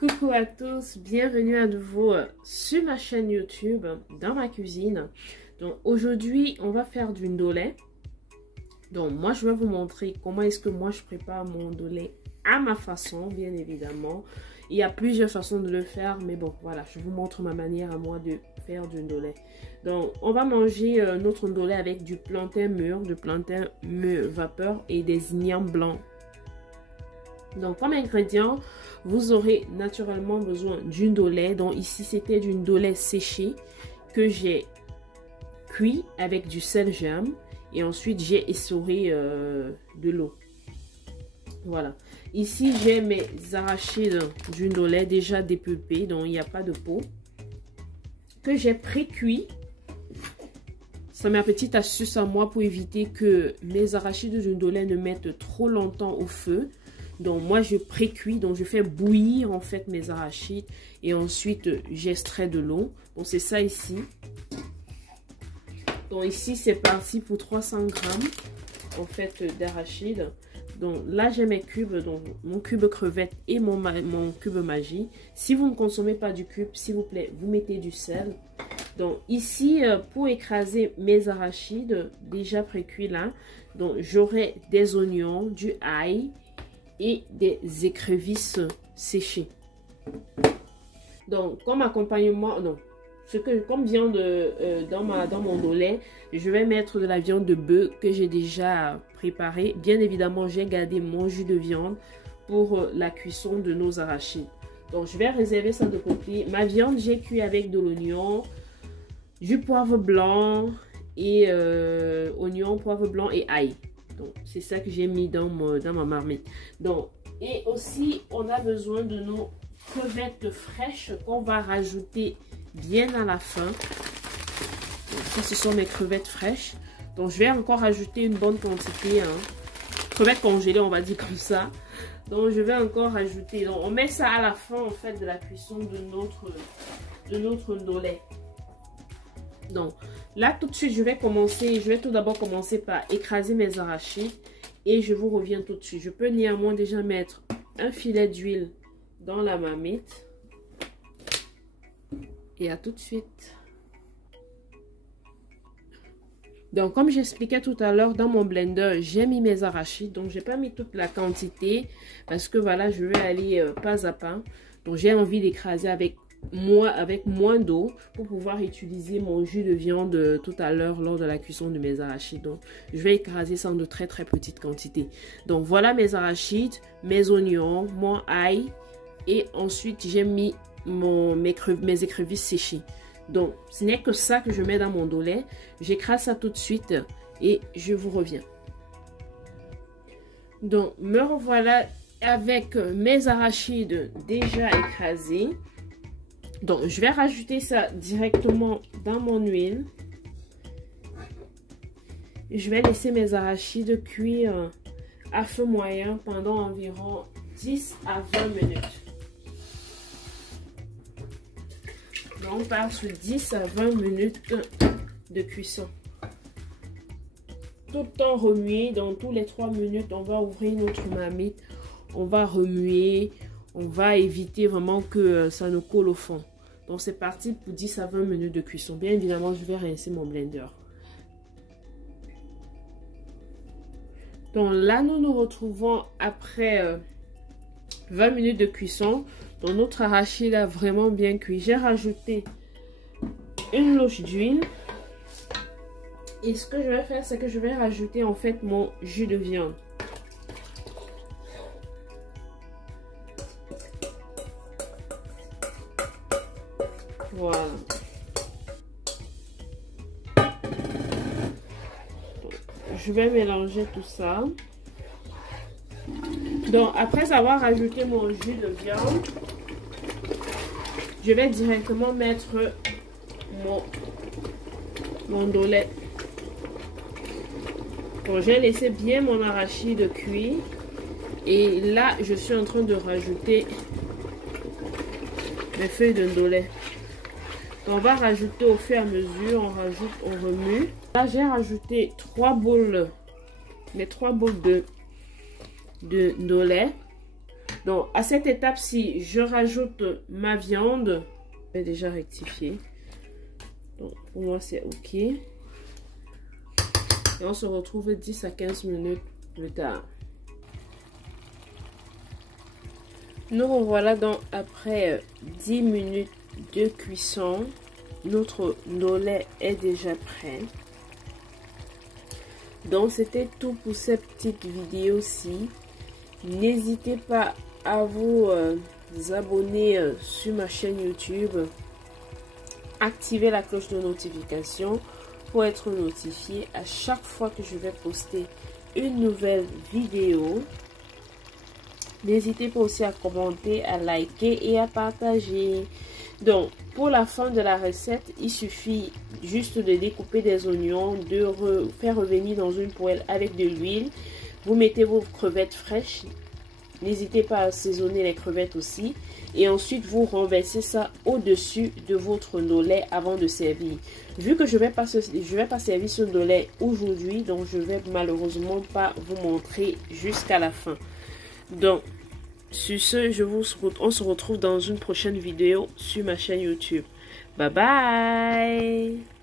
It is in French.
Coucou à tous, bienvenue à nouveau sur ma chaîne YouTube, dans ma cuisine. Donc aujourd'hui, on va faire du ndolé. Donc moi, je vais vous montrer comment est-ce que moi je prépare mon ndolé à ma façon, bien évidemment. Il y a plusieurs façons de le faire, mais bon, voilà, je vous montre ma manière à moi de faire du ndolé. Donc on va manger notre ndolé avec du plantain mûr, vapeur et des ignames blancs. Donc comme ingrédient, vous aurez naturellement besoin du ndolé. Donc ici c'était du ndolé séché que j'ai cuit avec du sel germe et ensuite j'ai essoré de l'eau. Voilà. Ici j'ai mes arachides du ndolé déjà dépulpés, donc il n'y a pas de peau, que j'ai pré-cuit. C'est ma petite astuce à moi pour éviter que mes arachides du ndolé ne mettent trop longtemps au feu. Donc moi je pré-cuis, donc je fais bouillir en fait mes arachides et ensuite j'extrais de l'eau. Bon, c'est ça ici. Donc ici c'est parti pour 300 grammes en fait d'arachides. Donc là j'ai mes cubes, donc mon cube crevette et mon cube magie. Si vous ne consommez pas du cube, s'il vous plaît, vous mettez du sel. Donc ici pour écraser mes arachides déjà pré-cuits là, donc j'aurai des oignons, du ail et des écrevisses séchées. Donc comme accompagnement, non, comme viande dans mon ndolé, je vais mettre de la viande de bœuf que j'ai déjà préparée. Bien évidemment, j'ai gardé mon jus de viande pour la cuisson de nos arachides. Donc je vais réserver ça de côté. Ma viande, j'ai cuit avec de l'oignon, du poivre blanc et oignon, poivre blanc et ail. Donc c'est ça que j'ai mis dans ma marmite. Donc et aussi on a besoin de nos crevettes fraîches qu'on va rajouter bien à la fin. Donc, ça ce sont mes crevettes fraîches. Donc je vais encore rajouter une bonne quantité, hein. Crevettes congelées, on va dire comme ça. Donc je vais encore rajouter. Donc on met ça à la fin en fait de la cuisson de notre ndolé. Donc là tout de suite je vais tout d'abord commencer par écraser mes arachides et je vous reviens tout de suite. Je peux néanmoins déjà mettre un filet d'huile dans la marmite et à tout de suite. Donc comme j'expliquais tout à l'heure, dans mon blender j'ai mis mes arachides, donc j'ai pas mis toute la quantité parce que voilà, je vais aller pas à pas. Donc j'ai envie d'écraser avec moins d'eau pour pouvoir utiliser mon jus de viande tout à l'heure lors de la cuisson de mes arachides. Donc je vais écraser ça en de très petites quantités. Donc voilà mes arachides, mes oignons, mon ail et ensuite j'ai mis mes écrevisses séchées. Donc ce n'est que ça que je mets dans mon ndolé. J'écrase ça tout de suite et je vous reviens. Donc me revoilà avec mes arachides déjà écrasés. Donc je vais rajouter ça directement dans mon huile. Je vais laisser mes arachides cuire à feu moyen pendant environ 10 à 20 minutes. Donc on part sur 10 à 20 minutes de cuisson. Tout le temps remuer. Dans tous les 3 minutes, on va ouvrir notre marmite. On va remuer. On va éviter vraiment que ça nous colle au fond. Donc c'est parti pour 10 à 20 minutes de cuisson. Bien évidemment, je vais rincer mon blender. Donc là, nous nous retrouvons après 20 minutes de cuisson. Donc notre arachide a vraiment bien cuit. J'ai rajouté une louche d'huile. Et ce que je vais faire, c'est que je vais rajouter en fait mon jus de viande. Voilà. Je vais mélanger tout ça. Donc après avoir ajouté mon jus de viande, je vais directement mettre mon ndolé. Bon, j'ai laissé bien mon arachide cuire. Et là, je suis en train de rajouter mes feuilles de ndolé. On va rajouter au fur et à mesure, on remue. Là, j'ai rajouté 3 boules, mes 3 boules de ndolé. Donc, à cette étape-ci, je rajoute ma viande. Je vais déjà rectifier. Donc, pour moi, c'est OK. Et on se retrouve 10 à 15 minutes plus tard. Nous revoilà donc après 10 minutes de cuisson. Notre lait est déjà prêt. Donc, c'était tout pour cette petite vidéo-ci. N'hésitez pas à vous abonner sur ma chaîne YouTube. Activez la cloche de notification pour être notifié à chaque fois que je vais poster une nouvelle vidéo. N'hésitez pas aussi à commenter, à liker et à partager. Donc, pour la fin de la recette, il suffit juste de découper des oignons, de faire revenir dans une poêle avec de l'huile. Vous mettez vos crevettes fraîches. N'hésitez pas à assaisonner les crevettes aussi. Et ensuite, vous renversez ça au-dessus de votre lait avant de servir. Vu que je vais pas servir ce lait aujourd'hui, donc je vais malheureusement pas vous montrer jusqu'à la fin. Donc, sur ce, on se retrouve dans une prochaine vidéo sur ma chaîne YouTube. Bye bye!